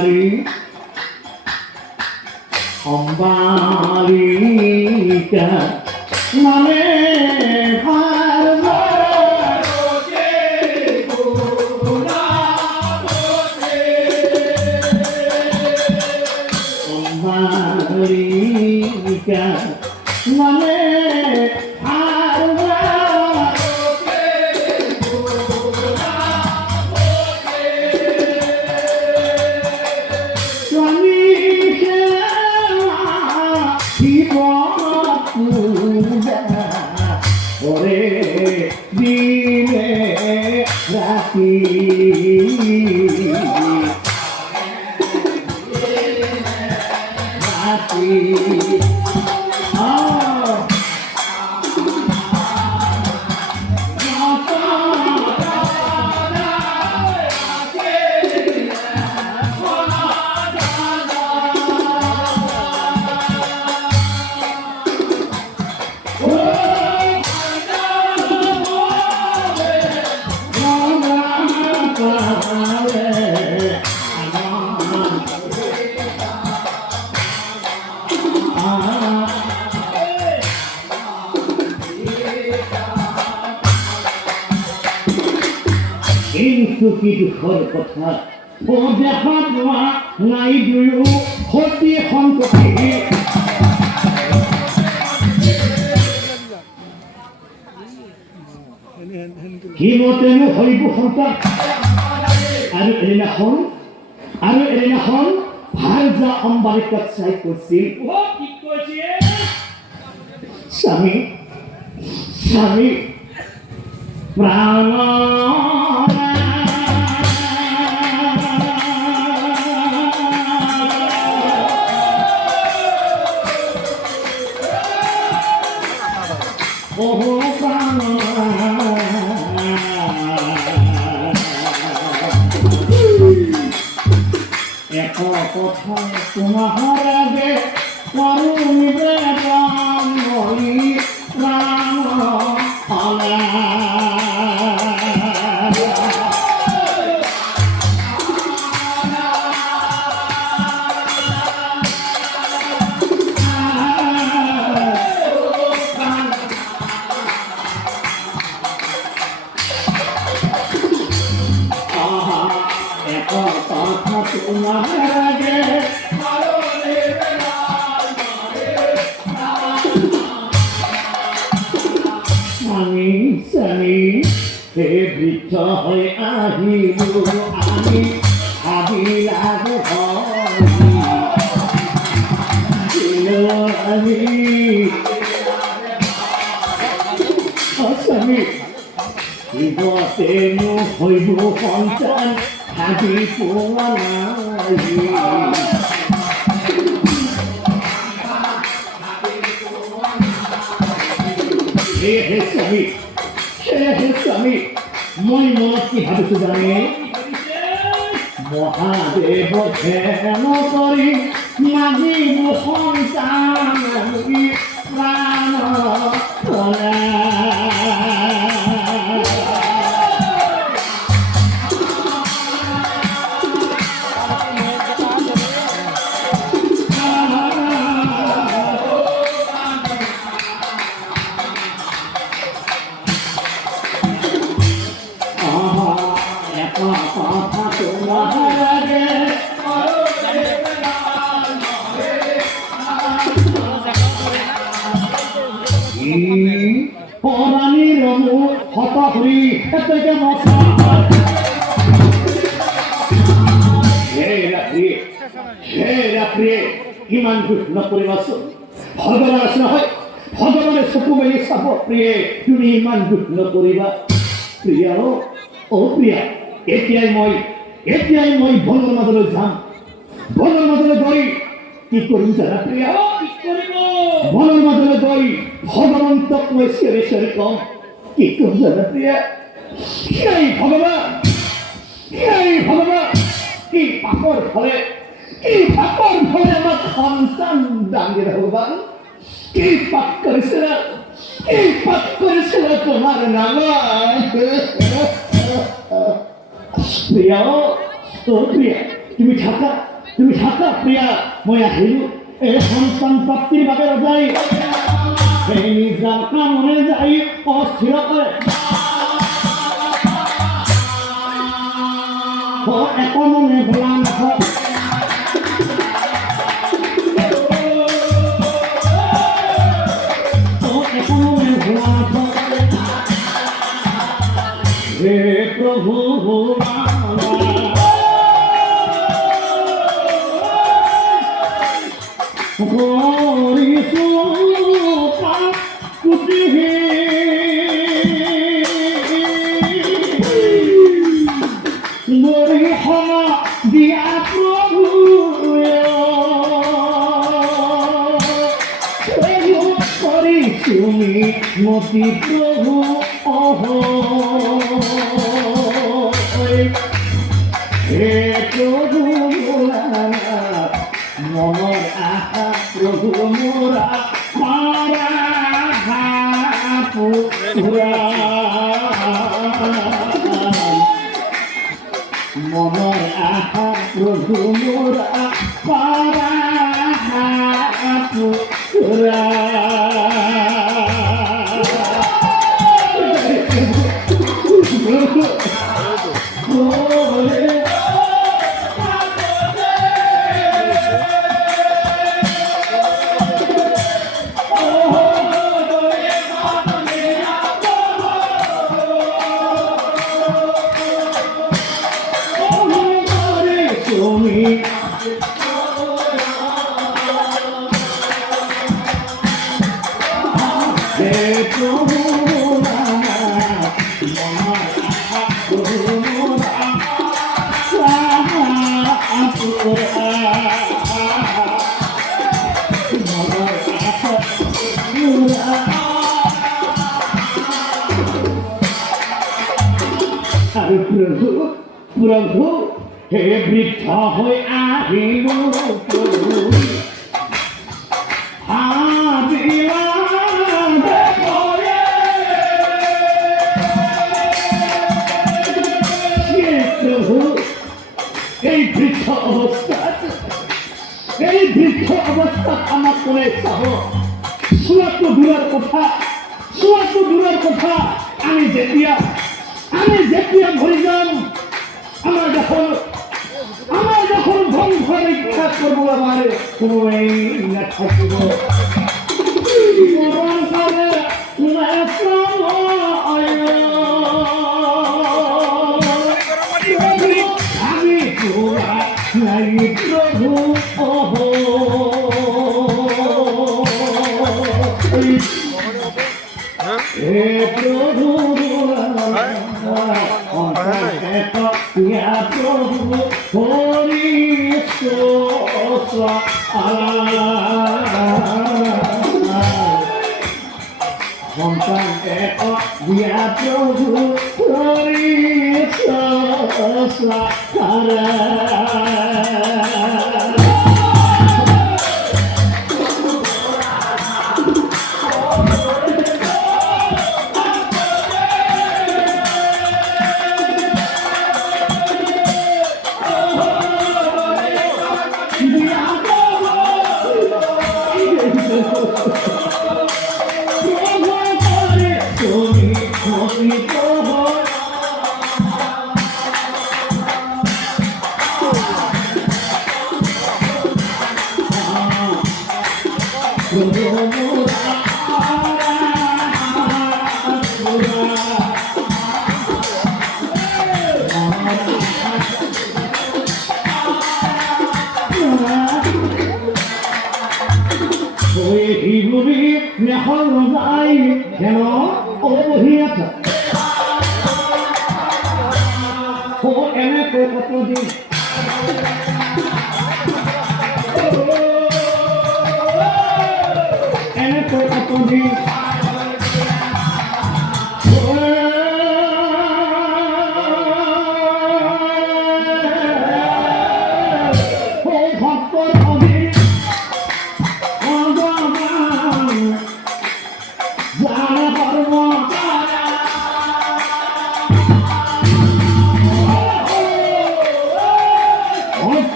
Ari Ambalika Mane Ambalika Mane Suki dukhar kotha o dehat noa nai duyu hoti hontoti kimotenu hoibu honta aru elinahon bharja ambarika sai korsil o ঠিক কইছে স্বামী প্রাণ কথা তোমার আগে করুন বেদম বলি প্রাণ আলা হে বৃদ্ধ হয়ে আহিব আমি ভাবিলাগ আমি স্বামী শিৱতেনো হইব সন্তান ভাবি পোৱা নাই হে স্বামী মই মনত কি ভাবিছো জানে মহাদেৱ ধ্যান কৰি মাগিব সন্তান প্ৰাণ পরাণীর হতাহরি থেকে মশা হে রাত্রি ইমান দুখ নকৰিবাছ ভগৱান আছে নহয় ভগৱানে চকু মেলি চাব প্ৰিয়ে তুমি ইমান দুখ নকৰিবা প্ৰিয়া অ প্ৰিয়া এতিয়াই মই বনৰ মাজলৈ যাম বনৰ মাজলৈ গৈ কি কৰিম জানা প্ৰিয়া কি কৰিব বনৰ মাজলৈ গৈ ভগৱন্তক মই চিঞৰি চিঞৰি কম কি কৰিম জানা প্ৰিয়া হে ভগৱান কি পাপর ফলে আমার সন্তান দাঁড়িয়ে ভগবান কি পাপ করেছিল তোমার নাম প্রিয়া ও প্রিয়া তুমি থাকা প্রিয়া মই আহিলো এই সন্তান প্ৰাপ্তিৰ বাবে ৰজাই নিজাম কামনে যাই অস্থিৰ কৰে একমনে ভোলা নাথাক একমনে ভোলা নাথাক হে প্ৰভু মতি প্রভু হে প্রভু মনৰ আশা প্রভু মোরা মনৰ আশা প্রভু মোরা পুরা প্রভু হে বৃদ্ধ হয়ে আহিল প্রভু প্রভু এই বৃদ্ধ অবস্থাত আমার করে চাহ শোয়াতো দূরের কথা আমি যেতিয়া ভরি যাম আমার যখন বংশ রক্ষা করবো আমার সময় না থাকব আমি প্রভু হে প্রভু প্রভু হরি সন্তান দিয়া প্রভু হরি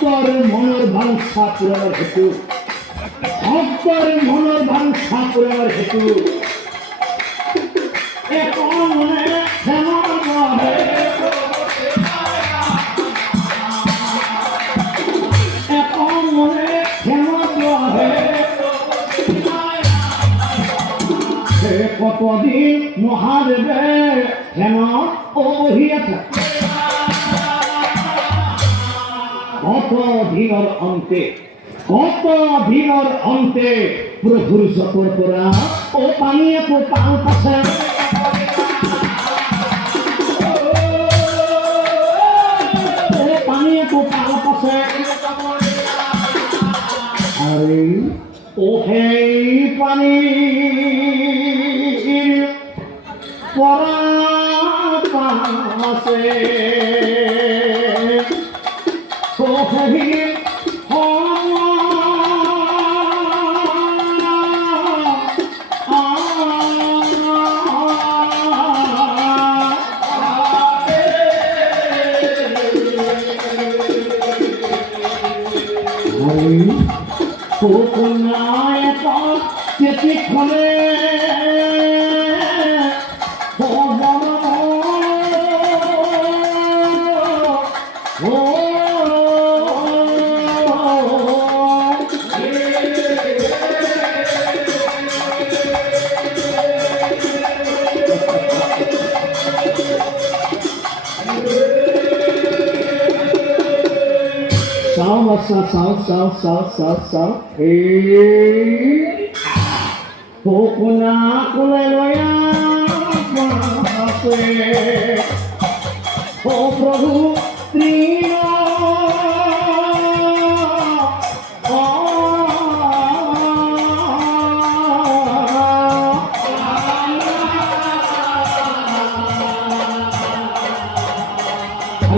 ভক্তর মনের ভাংসা পুরার হেতু ভক্তর মনের ভাংসা পুরার হেতু এক মনে ক্ষমা করে এক মনে ক্ষমা করে সে কতদিন মহাদেবে কেন অবহিয়া থাকে কত দিনের অন্তে প্রভুর যতন করা ও পানিয়ে তো পাল পাশে পানিয়ে তো পাল পাশে আরে ও হে পানি পরা পাশে Sao. Pokona kuleloya mase. Oh Prabhu Trino.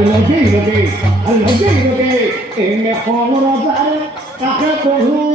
Lagi. Ini kalau rozar kakek tuh